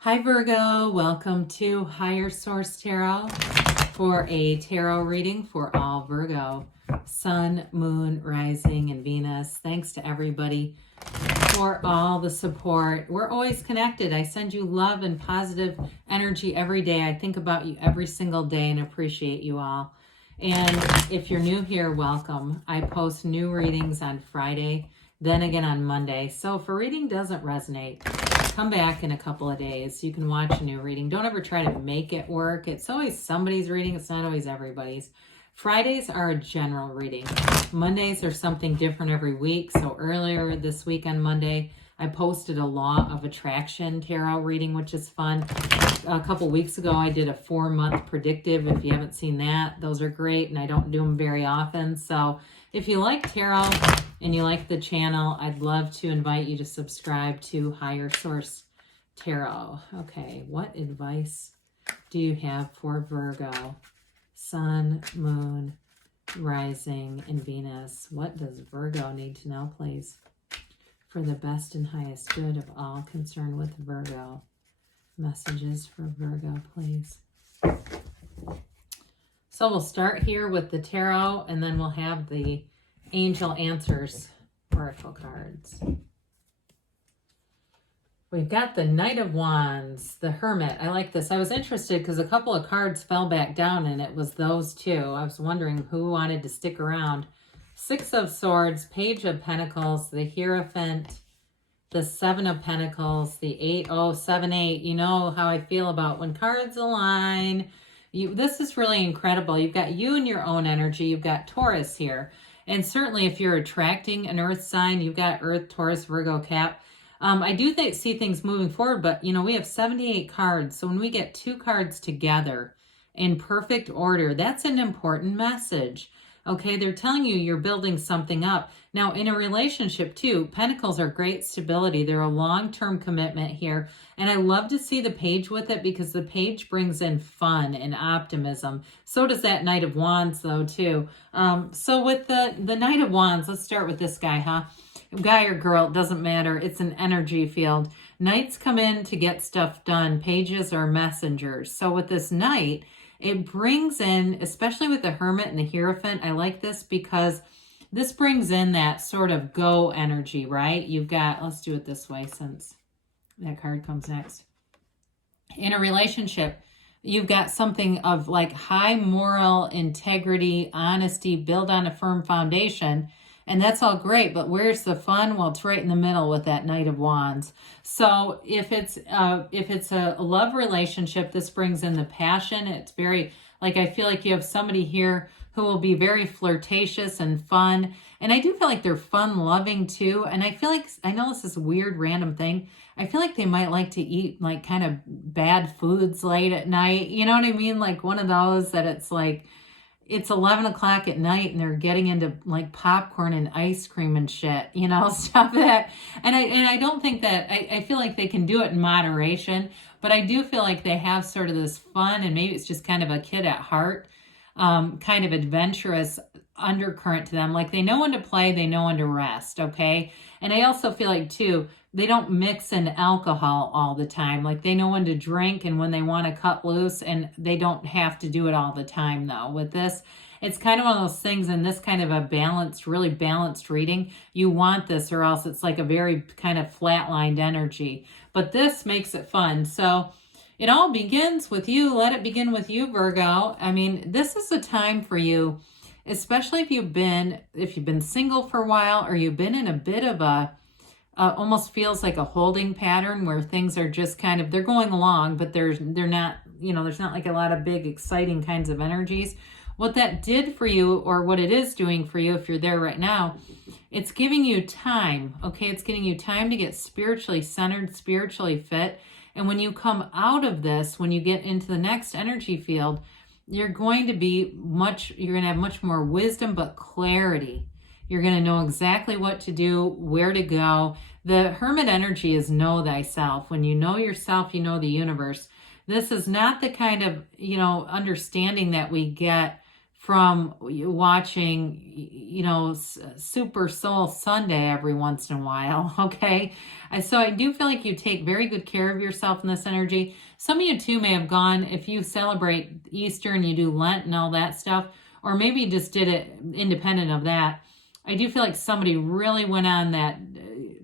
Hi Virgo, welcome to Higher Source Tarot for a tarot reading for all Virgo, Sun, Moon, Rising, and Venus. Thanks to everybody for all the support. We're always connected. I send you love and positive energy every day. I think about you every single day and appreciate you all. And if you're new here, welcome. I post new readings on Friday, then again on Monday. So if a reading doesn't resonate, come back in a couple of days. You can watch a new reading. Don't ever try to make it work. It's always somebody's reading. It's not always everybody's. Fridays are a general reading. Mondays are something different every week. So earlier this week on Monday, I posted a Law of Attraction tarot reading, which is fun. A couple weeks ago, I did a 4-month predictive. If you haven't seen that, those are great, and I don't do them very often. So if you like tarot and you like the channel, I'd love to invite you to subscribe to Higher Source Tarot. Okay, what advice do you have for Virgo? Sun, Moon, Rising, and Venus. What does Virgo need to know, please? For the best and highest good of all concerned with Virgo. Messages for Virgo, please. So we'll start here with the tarot, and then we'll have the angel answers oracle cards. We've got the Knight of Wands, the Hermit. I like this. I was interested because a couple of cards fell back down, and it was those two. I was wondering who wanted to stick around. Six of Swords, Page of Pentacles, the Hierophant, the Seven of Pentacles, the 8, 7, 8. You know how I feel about when cards align. This is really incredible. You've got you and your own energy. You've got Taurus here. And certainly if you're attracting an earth sign, you've got Earth, Taurus, Virgo, Cap. I do see things moving forward, but we have 78 cards. So when we get two cards together in perfect order, that's an important message. Okay, they're telling you you're building something up. Now, in a relationship, too, Pentacles are great stability. They're a long-term commitment here. And I love to see the Page with it because the Page brings in fun and optimism. So does that Knight of Wands, though, too. So with the Knight of Wands, let's start with this guy, huh? Guy or girl, it doesn't matter. It's an energy field. Knights come in to get stuff done. Pages are messengers. So with this Knight, it brings in, especially with the Hermit and the Hierophant, I like this because this brings in that sort of go energy, right? You've got, let's do it this way since that card comes next. In a relationship, you've got something of like high moral integrity, honesty, build on a firm foundation. And that's all great, but where's the fun? Well, it's right in the middle with that Knight of Wands. So if it's a love relationship, this brings in the passion. It's very, like, I feel like you have somebody here who will be very flirtatious and fun. And I do feel like they're fun loving too. And I feel like, I know this is a weird random thing, I feel like they might like to eat like kind of bad foods late at night. You know what I mean? Like one of those that it's like, it's 11 o'clock at night and they're getting into like popcorn and ice cream and shit, stuff that, and I don't think that, I feel like they can do it in moderation, but I do feel like they have sort of this fun, and maybe it's just kind of a kid at heart, kind of adventurous undercurrent to them. Like they know when to play, they know when to rest, okay? And I also feel like too, they don't mix in alcohol all the time. Like they know when to drink and when they want to cut loose, and they don't have to do it all the time though. With this, it's kind of one of those things in this kind of a balanced, really balanced reading. You want this or else it's like a very kind of flatlined energy. But this makes it fun. So it all begins with you. Let it begin with you, Virgo. I mean, this is a time for you, especially if you've been single for a while, or you've been in a bit of a, almost feels like a holding pattern where things are just kind of, they're going along, but they're not, there's not like a lot of big, exciting kinds of energies. What that did for you, or what it is doing for you, if you're there right now, it's giving you time, okay? It's giving you time to get spiritually centered, spiritually fit. And when you come out of this, when you get into the next energy field, you're going to have much more wisdom, but clarity. You're going to know exactly what to do, where to go. The Hermit energy is know thyself. When you know yourself, you know the universe. This is not the kind of, understanding that we get from watching, Super Soul Sunday every once in a while, okay? So I do feel like you take very good care of yourself in this energy. Some of you too may have gone, if you celebrate Easter and you do Lent and all that stuff, or maybe you just did it independent of that. I do feel like somebody really went on that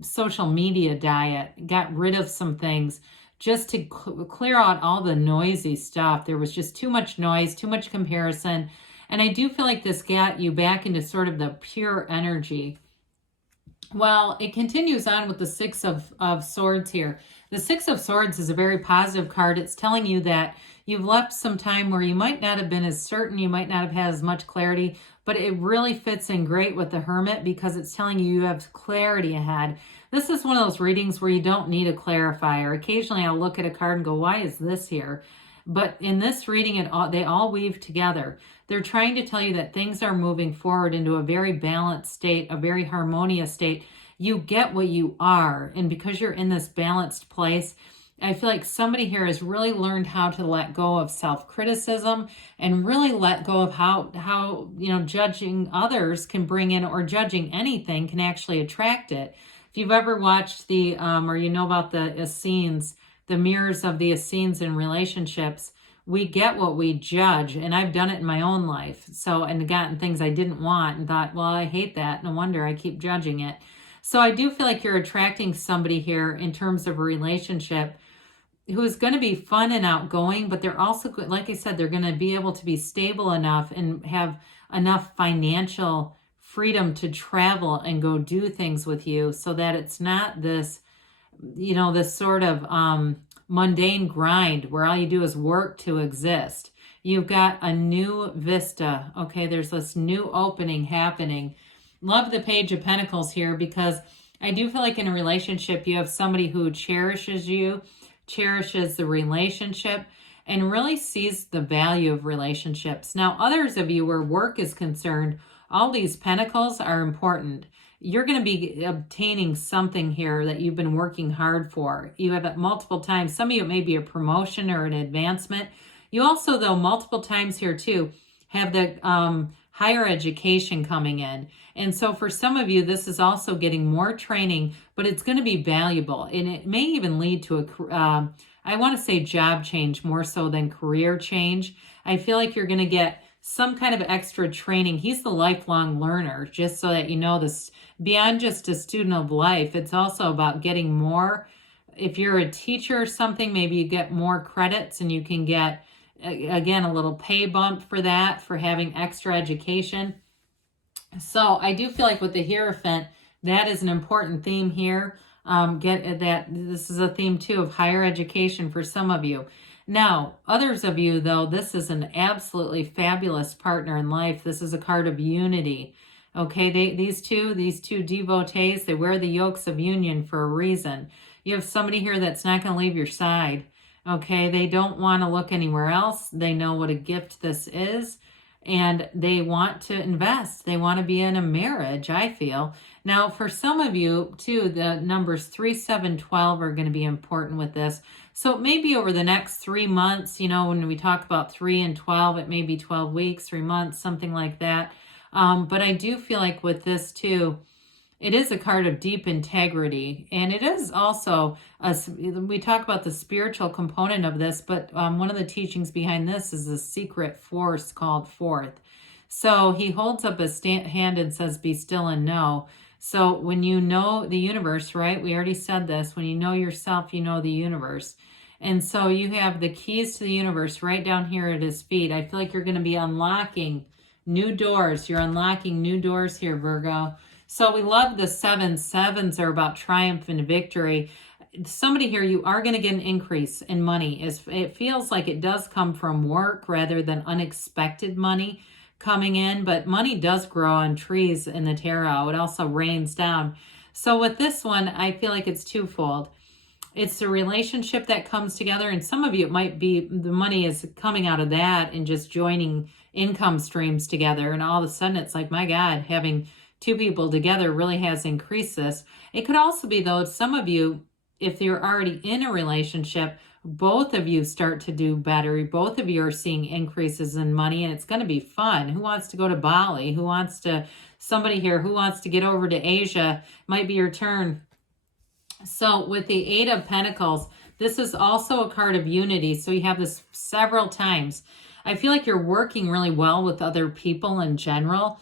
social media diet, got rid of some things just to clear out all the noisy stuff. There was just too much noise, too much comparison. And I do feel like this got you back into sort of the pure energy. Well, it continues on with the Six of Swords here. The Six of Swords is a very positive card. It's telling you that you've left some time where you might not have been as certain, you might not have had as much clarity, but it really fits in great with the Hermit because it's telling you have clarity ahead. This is one of those readings where you don't need a clarifier. Occasionally I'll look at a card and go, why is this here? But in this reading, they all weave together. They're trying to tell you that things are moving forward into a very balanced state, a very harmonious state. You get what you are. And because you're in this balanced place, I feel like somebody here has really learned how to let go of self-criticism and really let go of how judging others can bring in, or judging anything can actually attract it. If you've ever watched or about the Essenes, the mirrors of the Essenes in relationships, we get what we judge. And I've done it in my own life. And gotten things I didn't want and thought, well, I hate that. No wonder I keep judging it. So I do feel like you're attracting somebody here in terms of a relationship who is going to be fun and outgoing, but they're also, like I said, they're going to be able to be stable enough and have enough financial freedom to travel and go do things with you, so that it's not this, this sort of mundane grind where all you do is work to exist. You've got a new vista, okay? There's this new opening happening. Love the Page of Pentacles here, because I do feel like in a relationship, you have somebody who cherishes you, cherishes the relationship, and really sees the value of relationships. Now, others of you where work is concerned, all these pentacles are important. You're going to be obtaining something here that you've been working hard for. You have it multiple times. Some of you, it may be a promotion or an advancement. You also, though, multiple times here too, have the higher education coming in. And so for some of you, this is also getting more training, but it's going to be valuable. And it may even lead to I want to say job change more so than career change. I feel like you're going to get some kind of extra training. He's the lifelong learner, just so that you know this, beyond just a student of life, it's also about getting more. If you're a teacher or something, maybe you get more credits and you can get, again, a little pay bump for that, for having extra education. So I do feel like with the Hierophant, that is an important theme here. This is a theme too of higher education for some of you. Now, others of you, though, this is an absolutely fabulous partner in life. This is a card of unity. Okay, these two devotees, they wear the yokes of union for a reason. You have somebody here that's not going to leave your side. Okay, they don't want to look anywhere else. They know what a gift this is, and they want to invest. They want to be in a marriage, I feel. Now, for some of you, too, the numbers 3, 7, 12 are going to be important with this. So maybe over the next 3 months, when we talk about 3 and 12, it may be 12 weeks, 3 months, something like that. But I do feel like with this, too, it is a card of deep integrity. And it is also, we talk about the spiritual component of this, but one of the teachings behind this is a secret force called Fourth. So he holds up his hand and says, be still and know. So when you know the universe, right? We already said this. When you know yourself, you know the universe. And so you have the keys to the universe right down here at his feet. I feel like you're going to be unlocking new doors. You're unlocking new doors here, Virgo. So we love the 7. 7s are about triumph and victory. Somebody here, you are going to get an increase in money. It feels like it does come from work rather than unexpected money coming in, but money does grow on trees in the tarot. It also rains down. So with this one, I feel like it's twofold. It's a relationship that comes together, and some of you, it might be the money is coming out of that and just joining income streams together, and all of a sudden it's like, my God, having two people together really has increased this. It could also be, though, some of you, if you're already in a relationship, both of you start to do better. Both of you are seeing increases in money, and it's going to be fun. Who wants to go to Bali? Who wants to, somebody here who wants to get over to Asia? Might be your turn. So with the Eight of Pentacles, this is also a card of unity. So you have this several times. I feel like you're working really well with other people in general.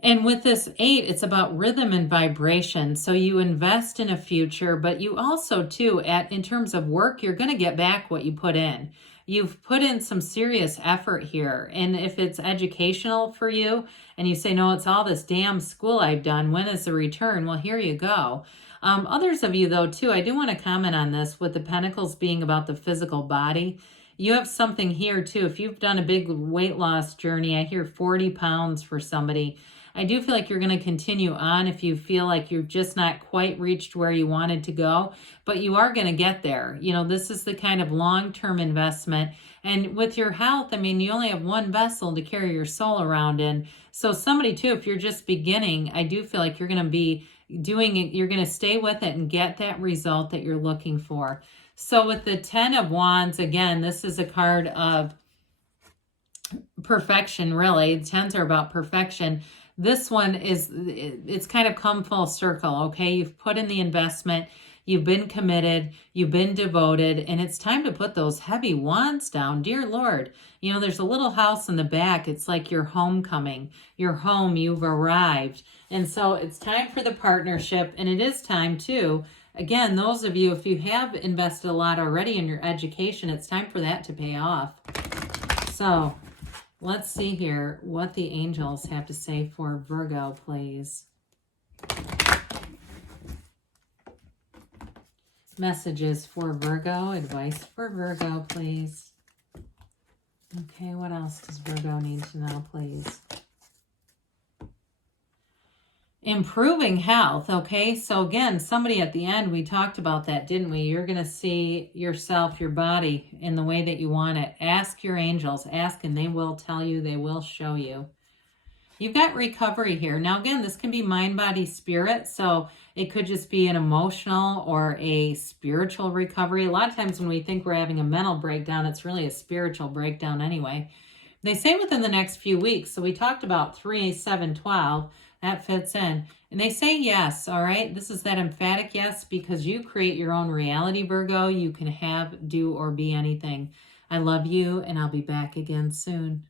And with this 8, it's about rhythm and vibration. So you invest in a future, but you also too, in terms of work, you're going to get back what you put in. You've put in some serious effort here. And if it's educational for you and you say, no, it's all this damn school I've done, when is the return? Well, here you go. Others of you though too, I do want to comment on this with the Pentacles being about the physical body. You have something here too. If you've done a big weight loss journey, I hear 40 pounds for somebody. I do feel like you're going to continue on if you feel like you've just not quite reached where you wanted to go, but you are going to get there. You know, this is the kind of long-term investment. And with your health, I mean, you only have one vessel to carry your soul around in. So somebody too, if you're just beginning, I do feel like you're going to be doing it. You're going to stay with it and get that result that you're looking for. So with the 10 of Wands, again, this is a card of perfection, really. The 10s are about perfection. This one is, it's kind of come full circle, okay? You've put in the investment, you've been committed, you've been devoted, and it's time to put those heavy wands down. Dear Lord, you know, there's a little house in the back. It's like your homecoming. You're home, you've arrived. And so it's time for the partnership, and it is time too. Again, those of you, if you have invested a lot already in your education, it's time for that to pay off. So let's see here what the angels have to say for Virgo, please. Messages for Virgo, advice for Virgo, please. Okay, what else does Virgo need to know, please? Improving health, okay? So again, somebody at the end, we talked about that, didn't we? You're going to see yourself, your body, in the way that you want it. Ask your angels. Ask and they will tell you. They will show you. You've got recovery here. Now again, this can be mind, body, spirit. So it could just be an emotional or a spiritual recovery. A lot of times when we think we're having a mental breakdown, it's really a spiritual breakdown anyway. They say within the next few weeks. So we talked about 3, 7, 12. That fits in. And they say yes, all right? This is that emphatic yes because you create your own reality, Virgo. You can have, do, or be anything. I love you, and I'll be back again soon.